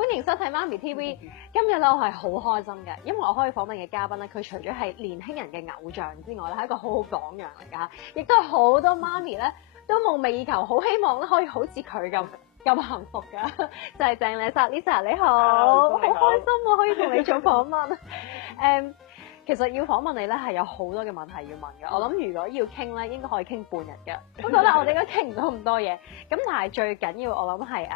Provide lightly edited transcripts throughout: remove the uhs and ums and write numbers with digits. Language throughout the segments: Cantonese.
歡迎收睇媽咪 TV。今日咧我係好開心嘅，因為我可以訪問嘅嘉賓咧，佢除咗係年輕人嘅偶像之外咧，係一個好好榜樣嚟㗎，亦都係好多媽咪咧都夢寐以求，好希望咧可以好似佢咁幸福㗎。就係鄭麗莎 Lisa， 你好，好開心我可以同你做訪問。其實要訪問你咧係有好多嘅問題要問嘅，我諗如果要傾咧應該可以傾半日嘅，不過咧我哋應該傾唔到咁多嘢。咁但係最緊要我諗係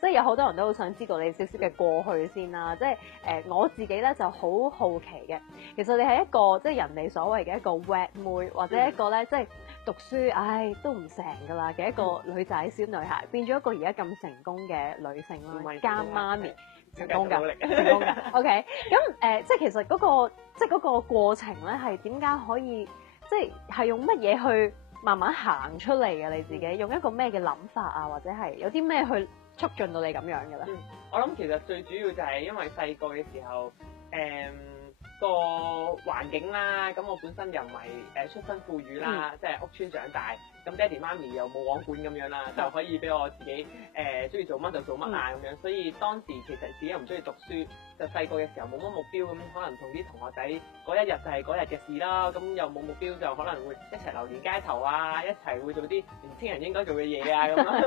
即係有好多人都好想知道你少少嘅過去先啦。即係我自己咧就好好奇嘅，其實你係一個即係人哋所謂嘅一個 wet 妹，或者一個咧即係讀書都唔成㗎啦嘅一個女仔小女孩，變咗一個而家咁成功嘅女性啦，加媽咪。成功㗎，OK。咁即係其實嗰個過程咧，係點解可以即係用乜嘢去慢慢行出嚟嘅？你自己用一個咩嘅諗法啊，或者係有啲咩去促進到你咁樣嘅咧？我諗其實最主要就係因為細個嘅時候，個環境啦，咁我本身又唔係出身富裕啦，即係屋村長大，咁爹哋媽咪又冇網管咁樣啦，就可以俾我自己中意做乜就做乜啊咁樣，所以當時其實自己又唔中意讀書，就細個嘅時候冇乜目標，咁可能同啲同學仔嗰一日就係嗰日嘅事啦，咁又冇目標就可能會一齊流連街頭啊，一齊會做啲年輕人應該做嘅嘢啊咁啦，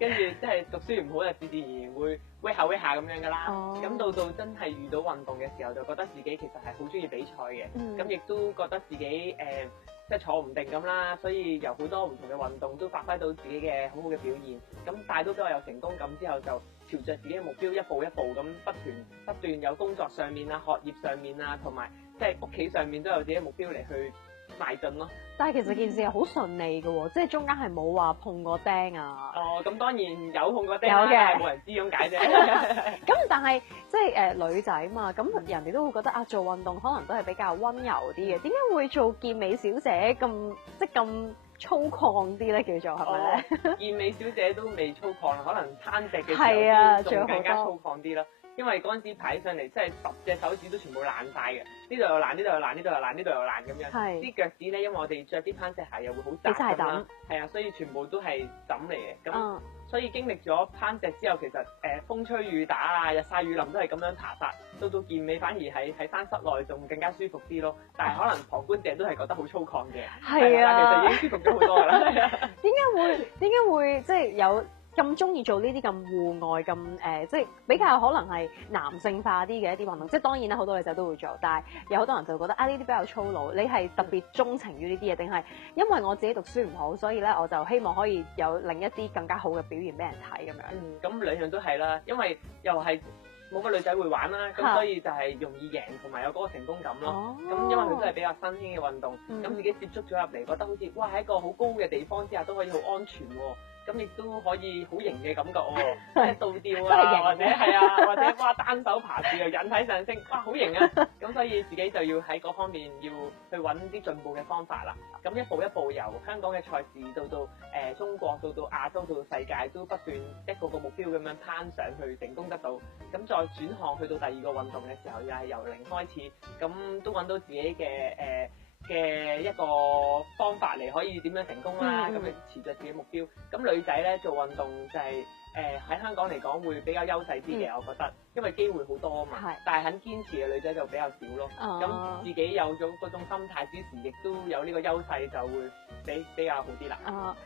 跟住即係讀書唔好就自然會威下威下咁樣噶啦，咁到真係遇到運動嘅時候，就覺得自己其實係好中意比賽嘅，咁亦都覺得自己即係坐唔定咁啦，所以由好多唔同嘅運動都發揮到自己嘅好好嘅表現，咁帶到俾我有成功感之後，就朝着自己嘅目標一步一步咁不斷有工作上面啊、學業上面啊，同埋即係屋企上面都有自己嘅目標嚟去邁進咯。但係其實件事係好順利嘅喎，即係中間係冇話碰過釘啊。哦，咁當然有碰過釘啦，但係冇人知咁解啫。咁但係即係女仔嘛，咁人哋都會覺得做運動可能都係比較溫柔啲嘅，點解會做健美小姐咁即係咁粗獷啲咧？叫做係咪咧？健美小姐都未粗獷，可能攤隻嘅時候仲更加粗獷啲啦。因為嗰陣時排起上嚟，真係10隻手指都全部爛晒嘅，呢度又爛，呢度又爛，呢度又爛，呢度又爛咁樣。啲腳趾咧，因為我哋着啲攀石鞋又會好窄咁啦，係啊，所以全部都係枕嚟嘅。咁所以經歷咗攀石之後，其實風吹雨打啊，日曬雨淋都係咁樣爬法。到健美反而喺山室內仲更加舒服啲咯。但係可能旁觀者都係覺得好粗獷嘅。係啊，其實已經舒服咗好多㗎啦。點解會即係有咁中意做呢啲咁戶外咁即係比較可能係男性化啲嘅一啲運動？即係當然啦，好多女仔都會做，但係有好多人就會覺得呢啲比較粗魯。你係特別鍾情於呢啲嘢，定係因為我自己讀書唔好，所以咧我就希望可以有另一啲更加好嘅表現俾人睇咁樣？咁兩樣都係啦，因為又係冇個女仔會玩啦，咁所以就係容易贏同埋有嗰個成功感咯。咁因為佢都係比較新興嘅運動，咁自己接觸咗入嚟，覺得好似哇喺一個好高嘅地方之下都可以好安全喎。咁亦都可以好型嘅感覺喎，即係倒吊啊，或者係啊，或者哇單手爬樹又引體上升，哇好型啊！咁所以自己就要喺嗰方面要去揾啲進步嘅方法啦。咁一步一步由香港嘅賽事到中國，到亞洲，到世界，都不斷一個個目標咁樣攀上去，成功得到。咁再轉項去到第二個運動嘅時候，又係由零開始，咁都揾到自己嘅一個方法嚟可以點樣成功啦，咁咪持著自己目標。咁女仔咧做運動就係喺香港嚟講會比較優勢啲嘅，我覺得，因為機會好多啊嘛。但係肯堅持嘅女仔就比較少咯。咁自己有咗嗰種心態之時，亦都有呢個優勢，就會比較好啲啦。